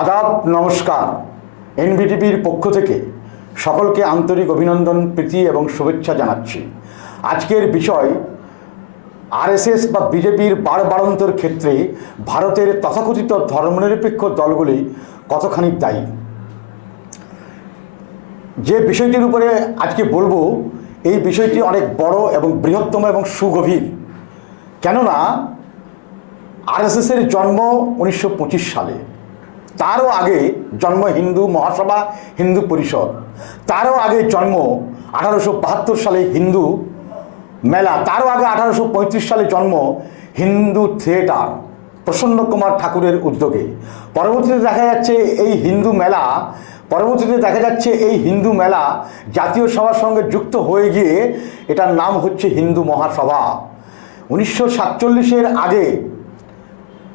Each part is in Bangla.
আদাব, নমস্কার। এনবিটিভির পক্ষ থেকে সকলকে আন্তরিক অভিনন্দন, প্রীতি এবং শুভেচ্ছা জানাচ্ছি। আজকের বিষয়, আরএসএস বা বিজেপির বাড়বাড়ন্তর ক্ষেত্রে ভারতের তথাকথিত ধর্মনিরপেক্ষ দলগুলি কতখানি দায়ী? যে বিষয়টির উপরে আজকে বলব, এই বিষয়টি অনেক বড় এবং বৃহত্তম এবং সুগভীর। কেননা, আরএসএসের জন্ম উনিশশো পঁচিশ সালে। তারও আগে জন্ম হিন্দু মহাসভা, হিন্দু পরিষদ। তারও আগে জন্ম আঠারোশো বাহাত্তর সালে হিন্দু মেলা। তারও আগে আঠারোশো পঁয়ত্রিশ সালে জন্ম হিন্দু থিয়েটার প্রসন্ন কুমার ঠাকুরের উদ্যোগে। পরবর্তীতে দেখা যাচ্ছে এই হিন্দু মেলা, পরবর্তীতে দেখা যাচ্ছে এই হিন্দু মেলা জাতীয় সভার সঙ্গে যুক্ত হয়ে গিয়ে এটার নাম হচ্ছে হিন্দু মহাসভা। উনিশশো সাতচল্লিশের আগে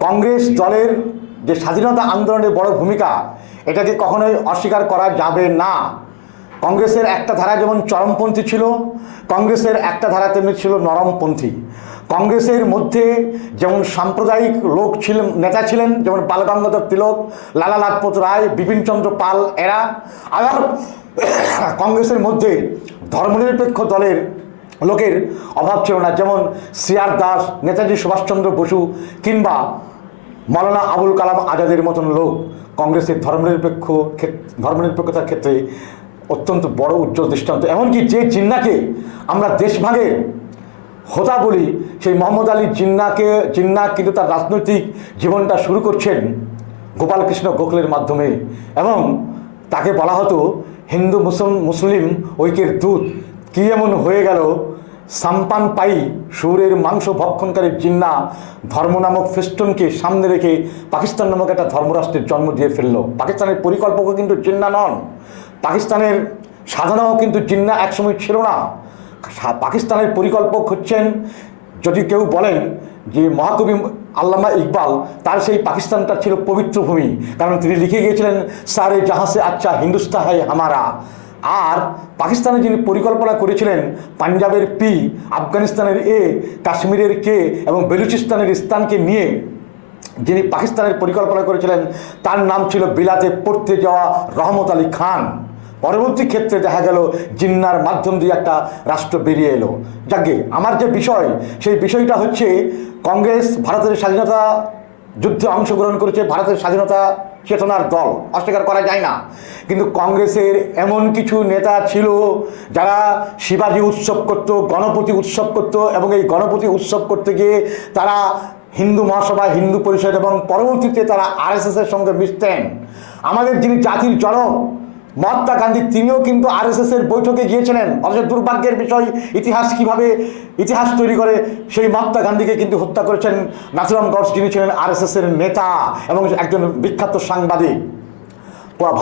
কংগ্রেস দলের যে স্বাধীনতা আন্দোলনের বড় ভূমিকা, এটাকে কখনোই অস্বীকার করা যাবে না। কংগ্রেসের একটা ধারা যেমন চরমপন্থী ছিল, কংগ্রেসের একটা ধারা তেমনি ছিল নরমপন্থী। কংগ্রেসের মধ্যে যেমন সাম্প্রদায়িক লোক ছিলেন নেতা ছিলেন, যেমন বালগঙ্গাধর তিলক, লালা লাজপত রায়, বিপিনচন্দ্র পাল এরা, আবার কংগ্রেসের মধ্যে ধর্মনিরপেক্ষ দলের লোকের অভাব ছিল না, যেমন সিআর দাস, নেতাজি সুভাষচন্দ্র বসু কিংবা মৌলানা আবুল কালাম আজাদের মতন লোক কংগ্রেসের ধর্মনিরপেক্ষ ক্ষেত- ধর্মনিরপেক্ষতার ক্ষেত্রে অত্যন্ত বড় উজ্জ্বল দৃষ্টান্ত। এমনকি যে জিন্নাকে আমরা দেশভাগের হোতা বলি, সেই মোহাম্মদ আলী জিন্নাকে জিন্না কিন্তু তার রাজনৈতিক জীবনটা শুরু করছেন গোপালকৃষ্ণ গোখলের মাধ্যমে। এবং তাকে বলা হতো হিন্দু মুসল মুসলিম ঐক্যের দূত। কী এমন হয়ে গেল? সাম্পান পাই সুরের মাংস ভক্ষণকারী জিন্না ধর্ম নামক ফেস্টনকে সামনে রেখে পাকিস্তান নামক একটা ধর্মরাষ্ট্রের জন্ম দিয়ে ফেলল। পাকিস্তানের পরিকল্পকও কিন্তু জিন্না নন। পাকিস্তানের সাধনাও কিন্তু জিন্না একসময় ছিল না। পাকিস্তানের পরিকল্পক হচ্ছেন যদি কেউ বলেন যে মহাকবি আল্লামা ইকবাল, তার সেই পাকিস্তানটা ছিল পবিত্র ভূমি। কারণ তিনি লিখে গিয়েছিলেন, সারে জাহাসে আচ্ছা হিন্দুস্তা হামারা। আর পাকিস্তানে যিনি পরিকল্পনা করেছিলেন, পাঞ্জাবের পি, আফগানিস্তানের এ, কাশ্মীরের কে এবং বেলুচিস্তানের স্থানকে নিয়ে, যিনি পাকিস্তানের পরিকল্পনা করেছিলেন, তার নাম ছিল বিলাতে পড়তে যাওয়া রহমত আলী খান। পরবর্তী ক্ষেত্রে দেখা গেল, জিন্নার মাধ্যম দিয়ে একটা রাষ্ট্র বেরিয়ে এলো। যাকে আমার যে বিষয়, সেই বিষয়টা হচ্ছে, কংগ্রেস ভারতের স্বাধীনতা যুদ্ধে অংশগ্রহণ করেছে, ভারতের স্বাধীনতা চেতনার দল, অস্বীকার করা যায় না। কিন্তু কংগ্রেসের এমন কিছু নেতা ছিল যারা শিবাজি উৎসব করত, গণপতি উৎসব করত এবং এই গণপতি উৎসব করতে গিয়ে তারা হিন্দু মহাসভা, হিন্দু পরিষদ এবং পরবর্তীতে তারা আরএসএসের সঙ্গে মিশতেন। আমাদের যিনি জাতির জনক মহাত্মা গান্ধী, তিনিও কিন্তু আরএসএস এর বৈঠকে গিয়েছিলেন। অথচ দুর্ভাগ্যের বিষয়, ইতিহাস কীভাবে ইতিহাস তৈরি করে, সেই মহাত্মা গান্ধীকে কিন্তু হত্যা করেছেন নাথুরাম গডস যিনি ছিলেন আরএসএস এর নেতা এবং একজন বিখ্যাত সাংবাদিক।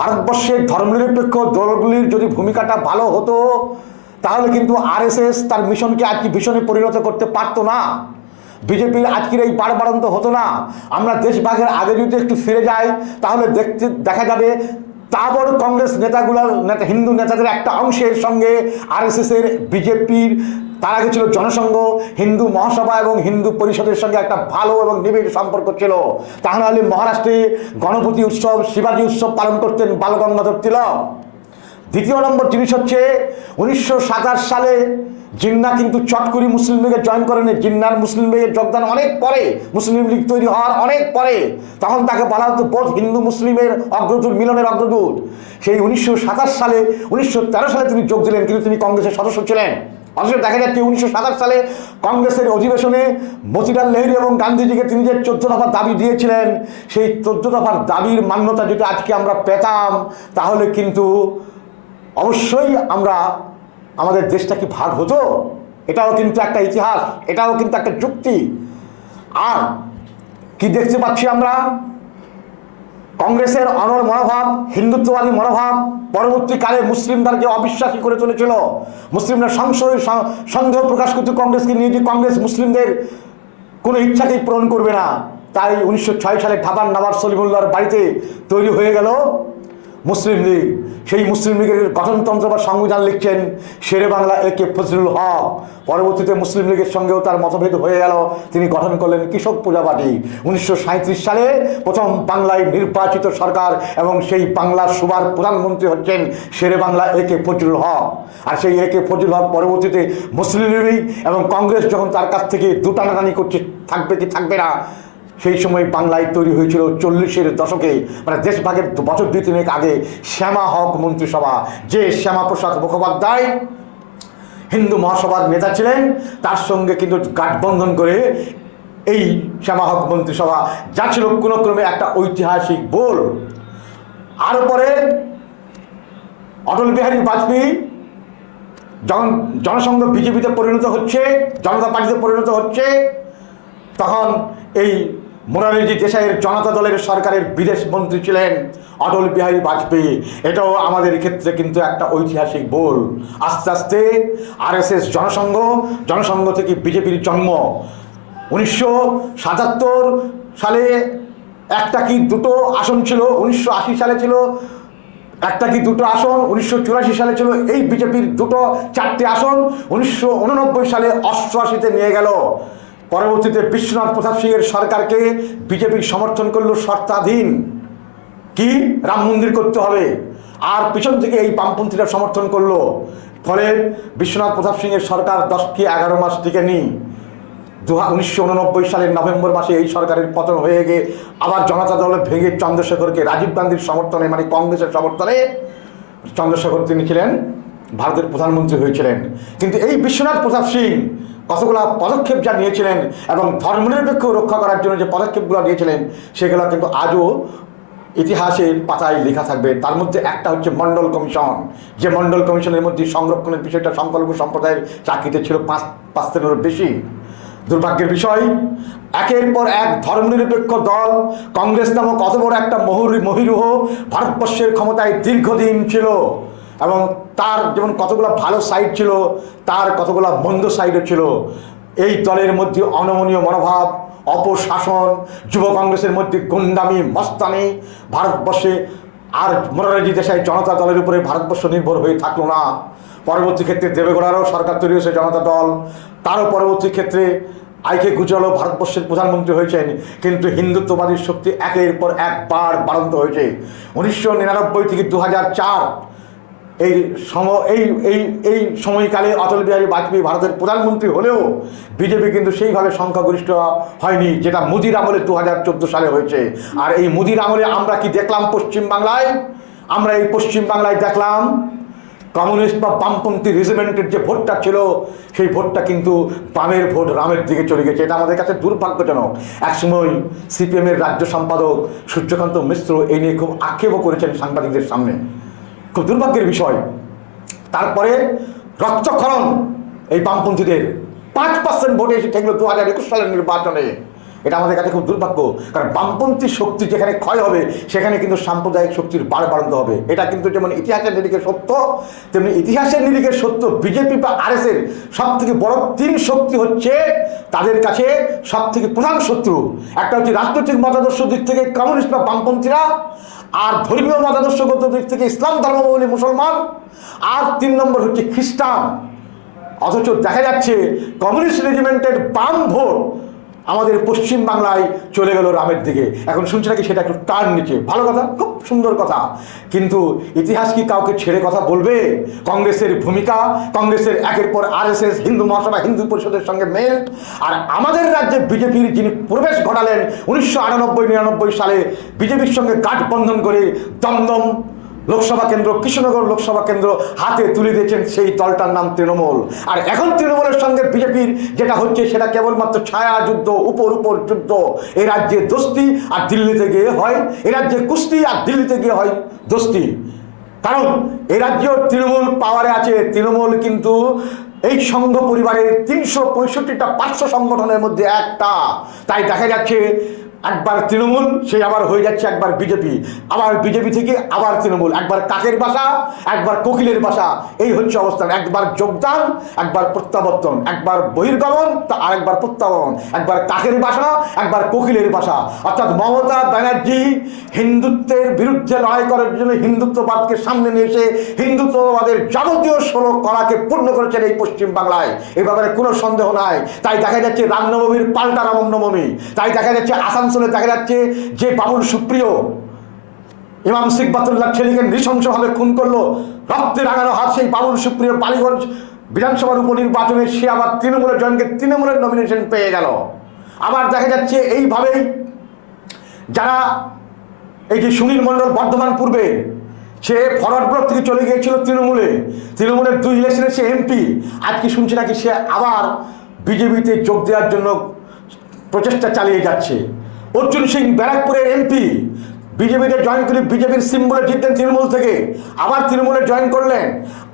ভারতবর্ষের ধর্মনিরপেক্ষ দলগুলির যদি ভূমিকাটা ভালো হতো, তাহলে কিন্তু আরএসএস তার মিশনকে আজকে ভীষণে পরিণত করতে পারতো না। বিজেপির আজকের এই বাড়বাড়ন্ত হতো না। আমরা দেশভাগের আগে যদি একটু ফিরে যাই, তাহলে দেখতে, দেখা যাবে তাবর কংগ্রেস নেতাগুলোর নেতা, হিন্দু নেতাদের একটা অংশের সঙ্গে আরএসএসের, বিজেপির, তার আগে ছিল জনসংঘ, হিন্দু মহাসভা এবং হিন্দু পরিষদের সঙ্গে একটা ভালো এবং নিবিড় সম্পর্ক ছিল। তা তাহলে মহারাষ্ট্রে গণপতি উৎসব, শিবাজী উৎসব পালন করতেন বালগঙ্গাধর তিলক। দ্বিতীয় নম্বর জিনিস হচ্ছে, উনিশশো সাতাশ সালে জিন্না কিন্তু চট করে মুসলিম লীগে জয়েন করেনি জিন্নার মুসলিম লীগের যোগদান অনেক পরে, মুসলিম লীগ তৈরি হওয়ার অনেক পরে। তখন তাকে বলা হতো বোধ হিন্দু মুসলিমের অগ্রদূত, মিলনের অগ্রদূত। সেই উনিশশো সাতাশ সালে, উনিশশো তেরো সালে তিনি যোগ দিলেন, কিন্তু তিনি কংগ্রেসের সদস্য ছিলেন। অথচ দেখা যাচ্ছে উনিশশো সাতাশ সালে কংগ্রেসের অধিবেশনে মতিলাল নেহরু এবং গান্ধীজিকে তিনি যে চোদ্দ দফার দাবি দিয়েছিলেন, সেই চোদ্দ দফার দাবির মান্যতা যদি আজকে আমরা পেতাম, তাহলে কিন্তু অবশ্যই আমরা আমাদের দেশটা কি ভাগ হতো? এটাও কিন্তু একটা ইতিহাস, এটাও কিন্তু একটা যুক্তি। আর কি দেখতে পাচ্ছি আমরা? কংগ্রেসের অনর মনোভাব, হিন্দুত্ববাদী মনোভাব, পরবর্তীকালে মুসলিমদেরকে অবিশ্বাসী করে চলেছিল। মুসলিমরা সংশয়, সন্দেহ প্রকাশ করতে কংগ্রেসকে নিয়ে যে কংগ্রেস মুসলিমদের কোনো ইচ্ছাকেই পূরণ করবে না। তাই উনিশশো ছয় সালে ঢাবার নবাব সলিমুল্লাহর বাড়িতে তৈরি হয়ে গেল মুসলিম লীগ। সেই মুসলিম লীগের গঠনতন্ত্র বা সংবিধান লিখছেন শেরে বাংলা এ কে ফজলুল হক। পরবর্তীতে মুসলিম লীগের সঙ্গেও তার মতভেদ হয়ে গেল। তিনি গঠন করলেন কৃষক পূজা পার্টি। উনিশশো সাঁইত্রিশ সালে প্রথম বাংলায় নির্বাচিত সরকার এবং সেই বাংলার সুবার প্রধানমন্ত্রী হচ্ছেন শেরে বাংলা এ কে ফজলুল হক। আর সেই এ কে ফজলুল হক পরবর্তীতে মুসলিম লীগ এবং কংগ্রেস যখন তার কাছ থেকে দুটানাটানি করছে, থাকবে কি থাকবে না সেই সময় বাংলায় তৈরি হয়েছিল চল্লিশের দশকে মানে দেশভাগের বছর দুই তিনেক আগে শ্যামা হক মন্ত্রিসভা। যে শ্যামাপ্রসাদ মুখোপাধ্যায় হিন্দু মহাসভার নেতা ছিলেন, তার সঙ্গে কিন্তু গাঠবন্ধন করে এই শ্যামা হক মন্ত্রিসভা যা ছিল কোনো ক্রমে একটা ঐতিহাসিক বোল। আর পরে অটল বিহারী বাজপেয়ী যখন জনসংঘ বিজেপিতে পরিণত হচ্ছে, জনতা পার্টিতে পরিণত হচ্ছে, তখন এই মোরারজি দেশাইয়ের জনতা দলের সরকারের বিদেশ মন্ত্রী ছিলেন অটল বিহারী বাজপেয়ী। এটাও আমাদের ক্ষেত্রে কিন্তু একটা ঐতিহাসিক বোল আস্তে আস্তে আরএসএস জনসংঘ জনসংঘ থেকে বিজেপির জন্ম। উনিশশো সাতাত্তর সালে একটা কি দুটো আসন ছিল? উনিশশো আশি সালে ছিল একটা কি দুটো আসন? উনিশশো চুরাশি সালে ছিল এই বিজেপির দুটো চারটে আসন। উনিশশো উননব্বই সালে অষ্টআশিতে নিয়ে গেল। পরবর্তীতে বিশ্বনাথ প্রতাপ সিংয়ের সরকারকে বিজেপির সমর্থন করল শর্তাধীন। কি? রাম মন্দির করতে হবে। আর পিছন থেকে এই বামপন্থীরা সমর্থন করল। ফলে বিশ্বনাথ প্রতাপ সিংয়ের সরকার দশ কি এগারো মাস টিকেনি দু উনিশশো উননব্বই সালের নভেম্বর মাসে এই সরকারের পতন হয়ে গিয়ে আবার জনতা দলে ভেঙে চন্দ্রশেখরকে রাজীব গান্ধীর সমর্থনে মানে কংগ্রেসের সমর্থনে চন্দ্রশেখর তিনি ছিলেন ভারতের প্রধানমন্ত্রী হয়েছিলেন। কিন্তু এই বিশ্বনাথ প্রতাপ সিং কতগুলো পদক্ষেপ যা নিয়েছিলেন এবং ধর্মনিরপেক্ষ রক্ষা করার জন্য যে পদক্ষেপগুলো নিয়েছিলেন, সেগুলো কিন্তু আজও ইতিহাসের পাতায় লেখা থাকবে। তার মধ্যে একটা হচ্ছে মণ্ডল কমিশন। যে মণ্ডল কমিশনের মধ্যে সংরক্ষণের বিষয়টা সংখ্যালঘু সম্প্রদায়ের চাকরিতে ছিল পাঁচ পাঁচজনেরও বেশি। দুর্ভাগ্যের বিষয়, একের পর এক ধর্মনিরপেক্ষ দল, কংগ্রেস নামক অত বড় একটা মহুর মহিরুহ ভারতবর্ষের ক্ষমতায় দীর্ঘদিন ছিল। এবং তার যেমন কতগুলো ভালো সাইড ছিল, তার কতগুলো মন্দ সাইডও ছিল, এই দলের মধ্যে অনমনীয় মনোভাব, অপশাসন, যুব কংগ্রেসের মধ্যে গুন্ডামি, মস্তানি, ভারতবর্ষে আর মোরারজি দেশাই জনতা দলের উপরে ভারতবর্ষ নির্ভর হয়ে থাকল না। পরবর্তী ক্ষেত্রে দেবেগৌড়ারও সরকার তৈরি হয়েছে জনতা দল। তারও পরবর্তী ক্ষেত্রে আইকে গুজরালও ভারতবর্ষের প্রধানমন্ত্রী হয়েছেন, কিন্তু হিন্দুত্ববাদী শক্তি একের পর একবার বাড়ন্ত হয়েছে। উনিশশো নিরানব্বই থেকে দু হাজার চার এই সম, এই এই এই সময়কালে অটল বিহারী বাজপেয়ী ভারতের প্রধানমন্ত্রী হলেও বিজেপি কিন্তু সেইভাবে সংখ্যাগরিষ্ঠ হয়নি, যেটা মোদির আমলে দু হাজার চোদ্দ সালে হয়েছে। আর এই মোদির আমলে আমরা কি দেখলাম পশ্চিম বাংলায় আমরা এই পশ্চিম বাংলায় দেখলাম কমিউনিস্ট বা বামপন্থী রেজিমেন্টের যে ভোটটা ছিল, সেই ভোটটা কিন্তু বামের ভোট, রামের দিকে চলে গেছে। এটা আমাদের কাছে দুর্ভাগ্যজনক। একসময় সিপিএমের রাজ্য সম্পাদক সূর্যকান্ত মিশ্র এই নিয়ে খুব আক্ষেপও করেছেন সাংবাদিকদের সামনে। খুব দুর্ভাগ্যের বিষয়। তারপরে রক্তক্ষরণ এই বামপন্থীদের। পাঁচ পার্সেন্ট ভোটে এসে ঠেকলো দু হাজার একুশ সালের নির্বাচনে। এটা আমাদের কাছে খুব দুর্ভাগ্য, কারণ বামপন্থী শক্তি যেখানে ক্ষয় হবে, সেখানে কিন্তু সাম্প্রদায়িক শক্তির বার বাড়াতে হবে। এটা কিন্তু যেমন ইতিহাসের নিরিখে সত্য, তেমনি ইতিহাসের নিরিখে সত্য, বিজেপি বা আরএসের সব থেকে বড় তিন শক্তি হচ্ছে তাদের কাছে সব থেকে প্রধান শত্রু। একটা হচ্ছে রাজনৈতিক মতাদর্শ দিক থেকে কমিউনিস্ট বা বামপন্থীরা আর ধর্মীয় মতাদর্শগত দিক থেকে ইসলাম ধর্মাবলী মুসলমান, আর তিন নম্বর হচ্ছে খ্রিস্টান। অথচ দেখা যাচ্ছে কমিউনিস্ট রেজিমেন্টের বাম ভোট আমাদের পশ্চিম বাংলায় চলে গেল রামের দিকে। এখন শুনছি নাকি সেটা একটু টার্ন নিচে। ভালো কথা? খুব সুন্দর কথা। কিন্তু ইতিহাস কি কাউকে ছেড়ে কথা বলবে? কংগ্রেসের ভূমিকা, কংগ্রেসের একের পর আরএসএস, হিন্দু মহাসভা, হিন্দু পরিষদের সঙ্গে মেল। আর আমাদের রাজ্যে বিজেপির যিনি প্রবেশ ঘটালেন, উনিশশো আটানব্বই, নিরানব্বই সালে বিজেপির সঙ্গে গাঠবন্ধন করে দমদম লোকসভা কেন্দ্র, কৃষ্ণনগর লোকসভা কেন্দ্র হাতে তুলে দিয়েছেন সেই দলটার নাম তৃণমূল। আর এখন তৃণমূলের সঙ্গে বিজেপির যেটা হচ্ছে সেটা কেবলমাত্র ছায়া যুদ্ধ, উপর উপর যুদ্ধ। এ রাজ্যে দোস্তি আর দিল্লিতে গিয়ে হয়, এ রাজ্যে কুস্তি আর দিল্লিতে গিয়ে হয় দোস্তি। কারণ এ রাজ্যেও তৃণমূল পাওয়ারে আছে। তৃণমূল কিন্তু এই সংঘ পরিবারের তিনশো পঁয়ষট্টিটা পার্শ্ব সংগঠনের মধ্যে একটা। তাই দেখা যাচ্ছে একবার তৃণমূল, সে আবার হয়ে যাচ্ছে একবার বিজেপি। আবার বিজেপি থেকে আবার তৃণমূল। একবার কাকের বাসা, একবার কোকিলের বাসা। এই হচ্ছে অবস্থান। একবার যোগদান, একবার প্রত্যাবর্তন। একবার বহির্গমন, তা আরেকবার প্রত্যাবর্তন। একবার কাকের বাসা, একবার কোকিলের বাসা। অর্থাৎ মমতা ব্যানার্জি হিন্দুত্বের বিরুদ্ধে লড়াই করার জন্য হিন্দুত্ববাদকে সামনে নিয়ে এসে হিন্দুত্ববাদের যাবতীয় ষোলো কলাকে পূর্ণ করেছেন এই পশ্চিম বাংলায় এই ব্যাপারে কোনো সন্দেহ নাই। তাই দেখা যাচ্ছে রামনবমীর পাল্টা রামনবমী। তাই দেখা যাচ্ছে আসানসোলে দেখা যাচ্ছে যে বাবুল সুপ্রিয় ইমাম সিকবাতুল্লাহ ছেলেকে নৃশংসভাবে খুন করল, রক্তে রাঙানো হাত সেই বাবুল সুপ্রিয় বালিগঞ্জ বিধানসভার উপনির্বাচনে সে আবার তৃণমূলের জনকে তৃণমূলের নমিনেশন পেয়ে গেল। আবার দেখা যাচ্ছে এইভাবেই যারা এই যে সুনীল মণ্ডল বর্ধমান পূর্বে, সে ফরওয়ার্ড ব্লক থেকে চলে গিয়েছিল তৃণমূলে, তৃণমূলের দুই ইলেকশনে সে এমপি আজকে শুনছি নাকি সে আবার বিজেপিতে যোগ দেওয়ার জন্য প্রচেষ্টা চালিয়ে যাচ্ছে। অর্জুন সিং ব্যারাকপুরের এমপি বিজেপিতে জয়েন করে, বিজেপির সিম্বলে জিতলেন তৃণমূল থেকে। আবার তৃণমূলে জয়েন করলেন।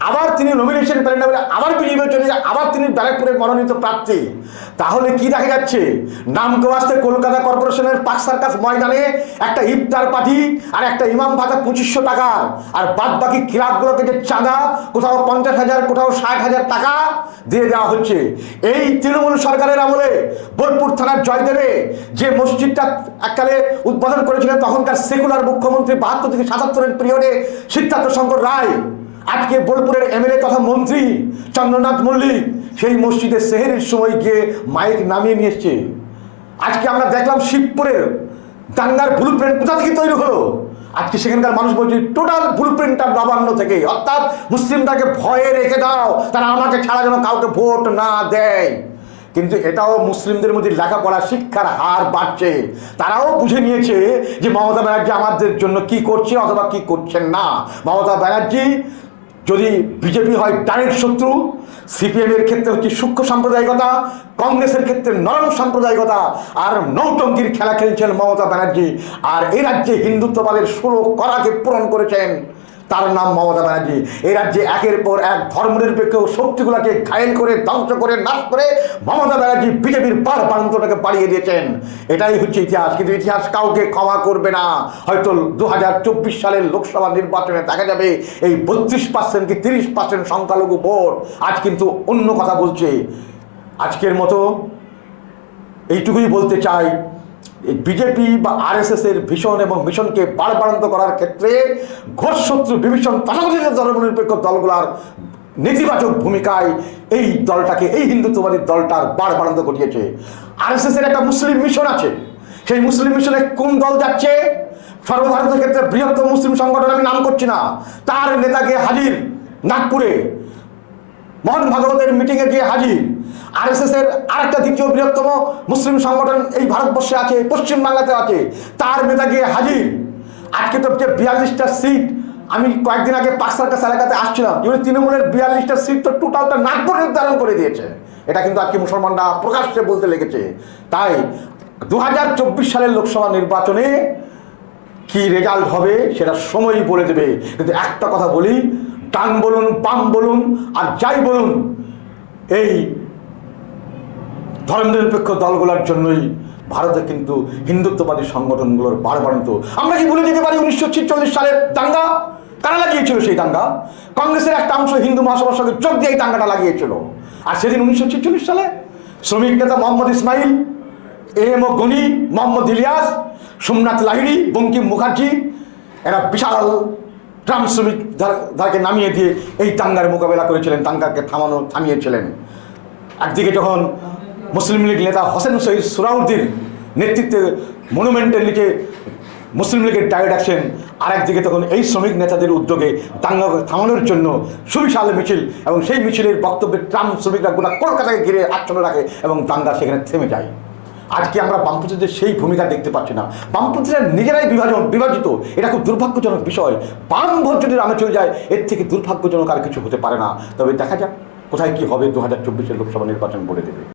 আবার তিনি নমিনেশন পেলেন না বলে আবার বিজেপি চলে যায়, আবার তিনি ব্যারাকপুরের মনোনীত প্রার্থী। তাহলে কি দেখা যাচ্ছে? নামকে আসতে কলকাতা কর্পোরেশনের পাক সার্কাস ময়দানে একটা ইফতার পাঠি আর একটা ইমাম ভাতা পঁচিশশো টাকা আর বাদ বাকি ক্লাবগুলোকে যে চাঁদা, কোথাও পঞ্চাশ হাজার, কোথাও ষাট হাজার টাকা দিয়ে দেওয়া হচ্ছে। এই তৃণমূল সরকারের আমলে বোলপুর থানার জয়দেবে যে মসজিদটা এককালে উদ্বোধন করেছিলেন তখনকার সেকুলার মুখ্যমন্ত্রী বাহাত্তর থেকে সাতাত্তরের পিরিয়ডে সিদ্ধার্থ শঙ্কর রায়, আজকে বোলপুরের এমএলএ তথা মন্ত্রী চন্দ্রনাথ মল্লিক, সেই মসজিদে সেহেরের সময় গিয়ে মাইক নামিয়ে নিয়ে এসছে। আজকে আমরা দেখলাম শিবপুরের দাঙ্গার ব্লু প্রিন্ট কোথা থেকে তৈরি হলো? আজকে সেখানকার মানুষ বলছে টোটাল ব্লু প্রিন্টটা নবান্ন থেকে অর্থাৎ মুসলিমটাকে ভয়ে রেখে দাও। তারা আমাকে ছাড়া যেন কাউকে ভোট না দেয়। কিন্তু এটাও মুসলিমদের মধ্যে লেখাপড়া শিক্ষার হার বাড়ছে। তারাও বুঝে নিয়েছে যে মমতা ব্যানার্জি আমাদের জন্য কি করছে অথবা কি করছেন না। মমতা ব্যানার্জি যদি বিজেপি হয় ডাইরেক্ট শত্রু সিপিএমের ক্ষেত্রে হচ্ছে সূক্ষ্ম সাম্প্রদায়িকতা কংগ্রেসের ক্ষেত্রে নরম সাম্প্রদায়িকতা আর নৌটঙ্কির খেলা খেলছেন মমতা ব্যানার্জি। আর এই রাজ্যে হিন্দুত্ববাদের ষোলো করাকে পূরণ করেছেন তার নাম মমতা ব্যানার্জি। এই রাজ্যে একের পর এক ধর্মনিরপেক্ষ শক্তিগুলোকে ঘায়েল করে, ধ্বংস করে, নাশ করে মমতা ব্যানার্জি বিজেপির বার প্রান্তটাকে বাড়িয়ে দিয়েছেন। এটাই হচ্ছে ইতিহাস। কিন্তু ইতিহাস কাউকে ক্ষমা করবে না। হয়তো দু হাজার চব্বিশ সালের লোকসভা নির্বাচনে দেখা যাবে এই বত্রিশ পার্সেন্ট কি তিরিশ পার্সেন্ট সংখ্যালঘু ভোট। আজ কিন্তু অন্য কথা বলছে। আজকের মতো এইটুকুই বলতে চাই। বিজেপি বা আরএসএস এর ভীষণ এবং মিশনকে বাড়বাড়ন্ত করার ক্ষেত্রে ঘোষ শত্রু বিভীষণ তথাকথিত ধর্মনিরপেক্ষ দলগুলার নেতিবাচক ভূমিকায় এই দলটাকে, এই হিন্দুত্ববাদী দলটার বাড়বাড়ন্ত ঘটিয়েছে। আরএসএস এর একটা মুসলিম মিশন আছে। সেই মুসলিম মিশনে কোন দল যাচ্ছে? সর্বভারতের ক্ষেত্রে বৃহত্তম মুসলিম সংগঠন আমি নাম করছি না। তার নেতাকে হাজির নাগপুরে। মোহন ভাগবতের মিটিংয়ে গিয়ে হাজির। আরএসএস এর আরেকটা দ্বিতীয় বৃহত্তম মুসলিম সংগঠন এই ভারতবর্ষে আছে পশ্চিম বাংলাতে আছে। তার নেতা গিয়ে হাজির। আজকে তো যে বিয়াল্লিশটা সিট আমি কয়েকদিন আগে পাঁচসারকাস এলাকাতে আসছিলাম যেমন তৃণমূলের বিয়াল্লিশটা সিট তো টোটালটা নাগপুর নির্ধারণ করে দিয়েছে। এটা কিন্তু আজকে মুসলমানরা প্রকাশ্যে বলতে লেগেছে। তাই দু হাজার চব্বিশ সালের লোকসভা নির্বাচনে কি রেজাল্ট হবে সেটা সময়ই বলে দেবে। কিন্তু একটা কথা বলি ডান বলুন, বাম বলুন, আর যাই বলুন, এই ধর্মনিরপেক্ষ দলগুলোর জন্যই ভারতে কিন্তু হিন্দুত্ববাদী সংগঠনগুলোর বাড়বাড়ন্ত আমরা কি বলে দিতে পারি উনিশশো ছিচল্লিশ সালের দাঙ্গা? কারা লাগিয়েছিল সেই দাঙ্গা? কংগ্রেসের একটা অংশ হিন্দু মহাসভার সঙ্গে চোখ দিয়ে এই দাঙ্গাটা লাগিয়েছিল। আর সেদিন উনিশশো সালে শ্রমিক নেতা মোহাম্মদ ইসমাইল, এম ও গনি, মোহাম্মদ ইলিয়াস, সোমনাথ লাহিড়ি, বঙ্কিম মুখার্জি, এরা বিশাল ট্রাম শ্রমিক ধারকে নামিয়ে দিয়ে এই দাঙ্গার মোকাবেলা করেছিলেন, দাঙ্গাকে থামানো, থামিয়েছিলেন। একদিকে যখন মুসলিম লীগ নেতা হোসেন শহীদ সুরাউদ্দিন নেতৃত্বে মনুমেন্টের নিচে মুসলিম লীগের ডায়েট অ্যাকশন আর একদিকে তখন এই শ্রমিক নেতাদের উদ্যোগে দাঙ্গা থামানোর জন্য সুবিশাল মিছিল এবং সেই মিছিলের বক্তব্যে ট্রাম শ্রমিকরা গোটা কলকাতাকে ঘিরে আচ্ছন্ন রাখে এবং দাঙ্গা সেখানে থেমে যায়। আজকে আমরা বামপন্থীদের সেই ভূমিকা দেখতে পাচ্ছি না। বামপন্থীরা নিজেরাই বিভাজন বিভাজিত। এটা খুব দুর্ভাগ্যজনক বিষয়। বাম ভোট যদি রামে চলে যায়, এর থেকে দুর্ভাগ্যজনক আর কিছু হতে পারে না। তবে দেখা যাক, কোথায় কি হবে দু হাজার চব্বিশের লোকসভা নির্বাচন বলে দেবে।